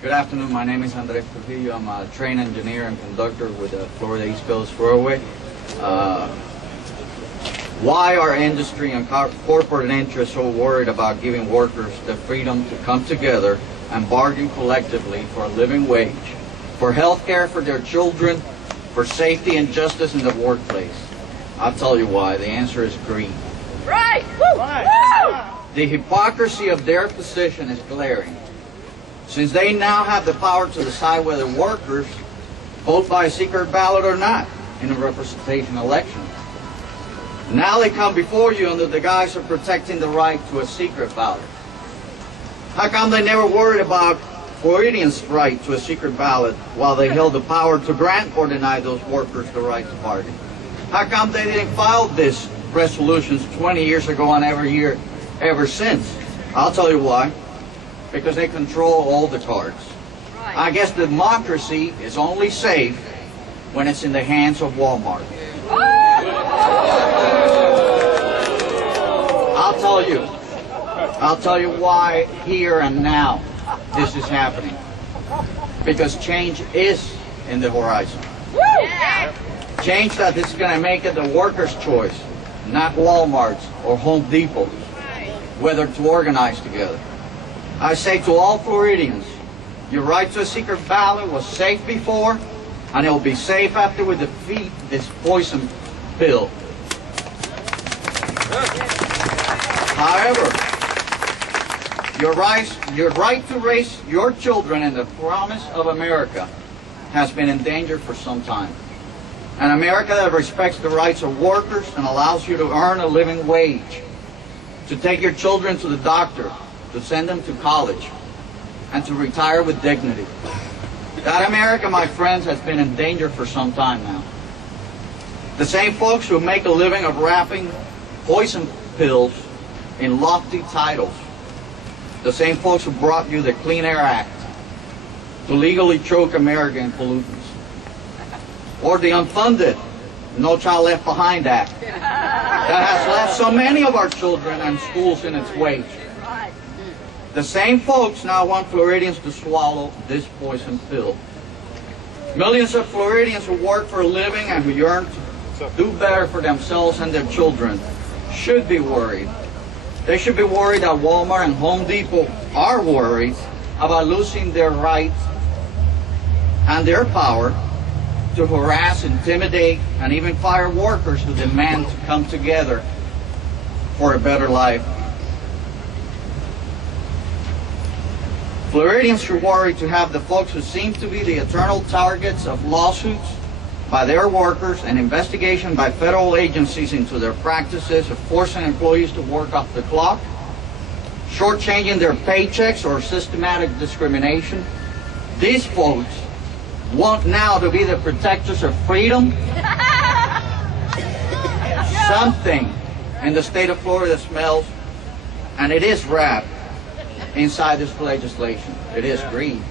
Good afternoon. My name is Trujillo. I'm a train engineer and conductor with the Florida East Coast Railway. Why are industry and corporate interests so worried about giving workers the freedom to come together and bargain collectively for a living wage, for health care for their children, for safety and justice in the workplace? I'll tell you why. The answer is greed. Right! Woo! Woo! The hypocrisy of their position is glaring, since they now have the power to decide whether workers vote by a secret ballot or not in a representation election. Now they come before you under the guise of protecting the right to a secret ballot. How come they never worried about Floridians' right to a secret ballot while they held the power to grant or deny those workers the right to bargain? How come they didn't file these resolutions 20 years ago and every year ever since? I'll tell you why. Because they control all the cards. Right. I guess democracy is only safe when it's in the hands of Walmart. I'll tell you why here and now this is happening. Because change is in the horizon. Yeah. Change that is going to make it the workers' choice, not Walmart's or Home Depot's, whether to organize together. I say to all Floridians, your right to a secret ballot was safe before, and it will be safe after we defeat this poison pill. However, your right to raise your children in the promise of America has been in danger for some time. An America that respects the rights of workers and allows you to earn a living wage, to take your children to the doctor, to send them to college, and to retire with dignity. That America, my friends, has been in danger for some time now. The same folks who make a living of wrapping poison pills in lofty titles, the same folks who brought you the Clean Air Act to legally choke American pollutants, or the unfunded No Child Left Behind Act that has left so many of our children and schools in its wake. The same folks now want Floridians to swallow this poison pill. Millions of Floridians who work for a living and who yearn to do better for themselves and their children should be worried. They should be worried that Walmart and Home Depot are worried about losing their rights and their power to harass, intimidate, and even fire workers who demand to come together for a better life. Floridians should worry to have the folks who seem to be the eternal targets of lawsuits by their workers and investigation by federal agencies into their practices of forcing employees to work off the clock, shortchanging their paychecks, or systematic discrimination. These folks want now to be the protectors of freedom. Something in the state of Florida smells, and it is wrapped inside this legislation. It is greed.